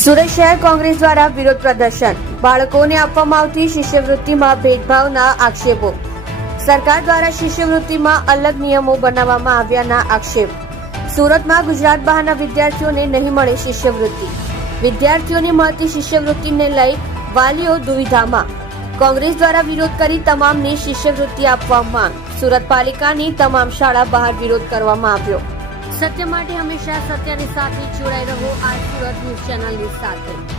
સુરત શહેર કોંગ્રેસ દ્વારા વિરોધ પ્રદર્શન, બાળકોને આપવામાં આવતી શિષ્યવૃત્તિમાં ભેદભાવના આક્ષેપો, સરકાર દ્વારા શિષ્યવૃત્તિમાં અલગ નિયમો બનાવવામાં આવ્યાના આક્ષેપ, સુરતમાં ગુજરાત બહારના વિદ્યાર્થીઓને નહીં મળે શિષ્યવૃત્તિ, વિદ્યાર્થીઓને મળતી શિષ્યવૃત્તિને લઈ વાલીઓ દુવિધામાં, કોંગ્રેસ દ્વારા વિરોધ કરી તમામને શિષ્યવૃત્તિ આપવા માંગ, સુરત પાલિકાની તમામ શાળા બહાર વિરોધ કરવામાં આવ્યો। સત્ય માટે હંમેશા સત્યની સાથે જોડાઈ રહો। આ સુરત ન્યૂઝ ચેનલની સાથે।